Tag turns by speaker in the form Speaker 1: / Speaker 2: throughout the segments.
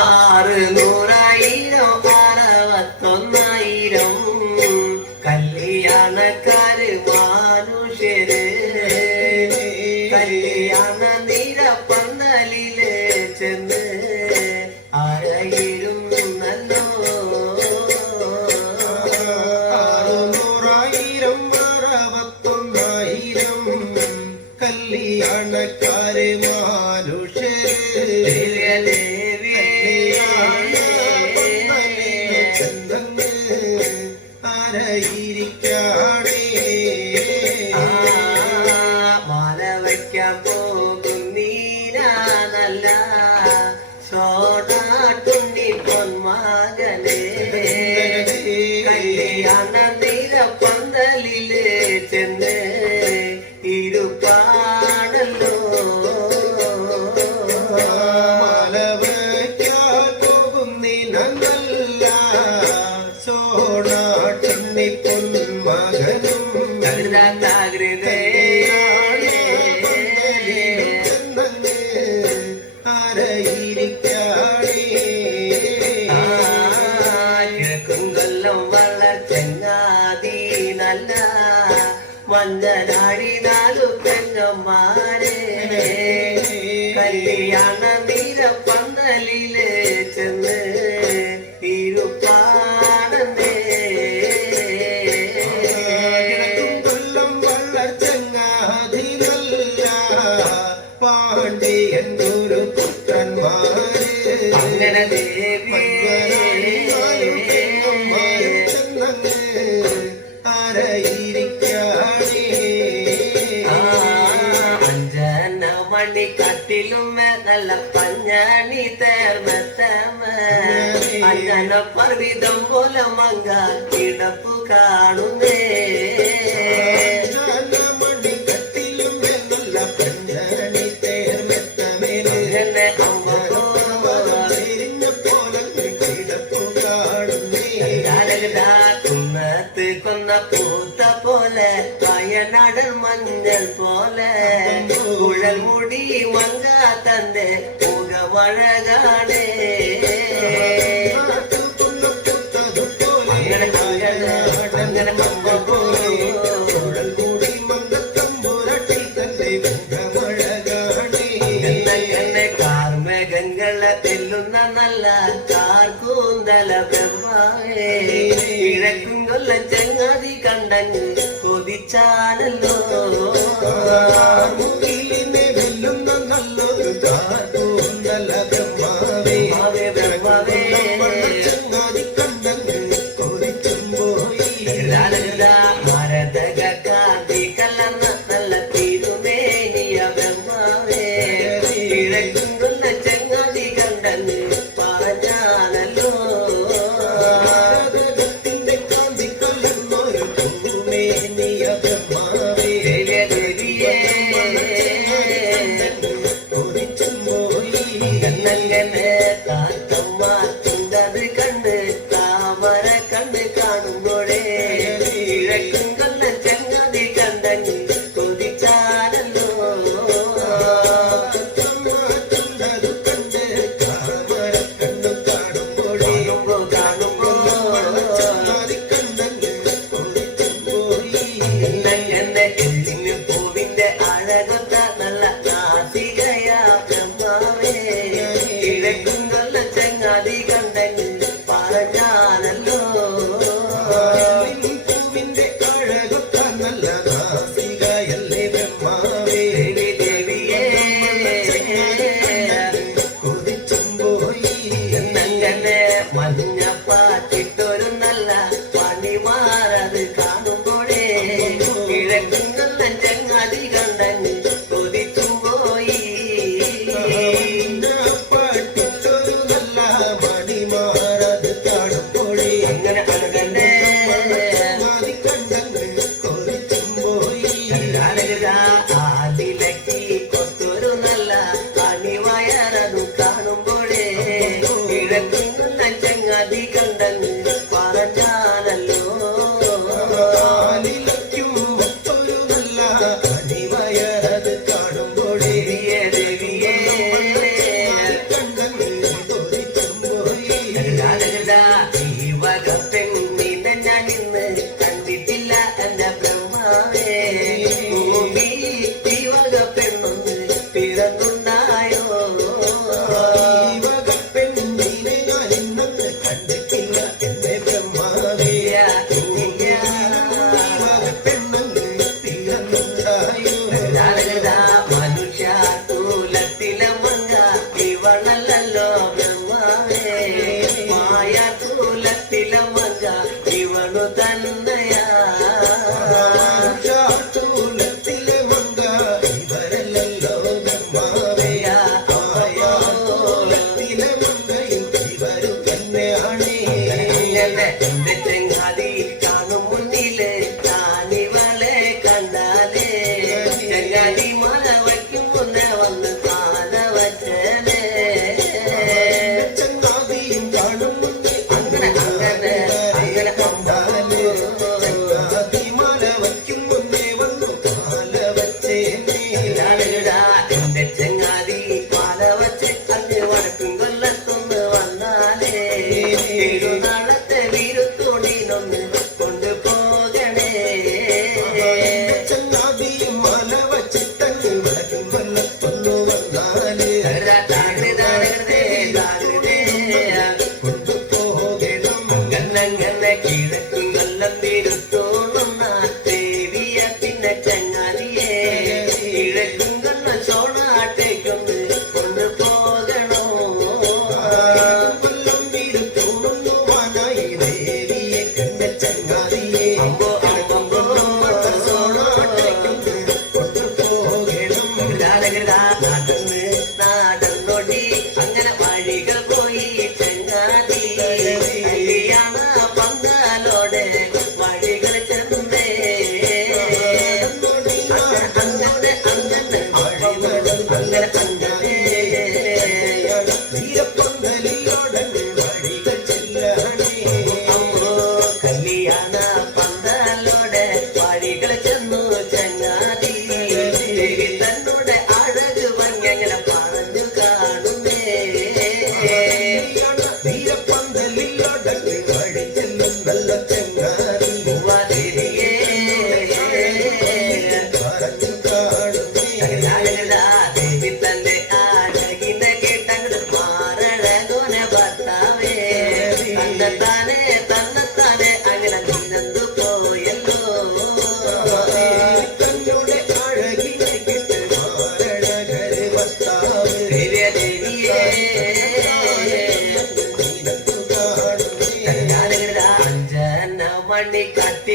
Speaker 1: Hallelujah. മാരയിരിക്കാടേ മാലവയ്ക്കാൻ പോകുന്നീര നല്ല ചോടാട്ടുണ്ടി പൊന്മാകലേ കല്യാണ നിര പന്തലിലേ ചെന്നേ കല്യാണ തീര പന്തലിലേ ചെന്ന് തിരുപ്പാടന്നേ
Speaker 2: കൊല്ലം വള്ള ചങ്ങാതിരല്ല പാണ്ഡി എന്നൊരു പുത്രന്മാര്
Speaker 1: അങ്ങനെ ദേവിയെ കാഞ്ചന പർവിതം പോലെ മങ്ക കിടപ്പു കാണുന്നേ പൂത്ത പോലെ വയനാടൻ മഞ്ഞൾ പോലെ കുഴൽ മുടി മങ്ങ തന്റെ മുഖമഴകാണേ моя душа. அழிகவும்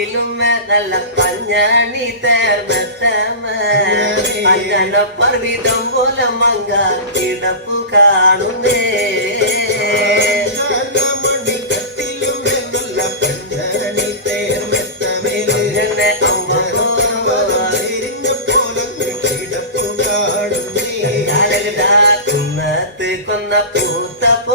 Speaker 1: കയ്യിലും നല്ല കഞ്ഞാണി തേർമത്തമന പർവിതം പോലെ മങ്ക കിടപ്പു കാണുന്നേ കൊന്ന പൂത്ത പോ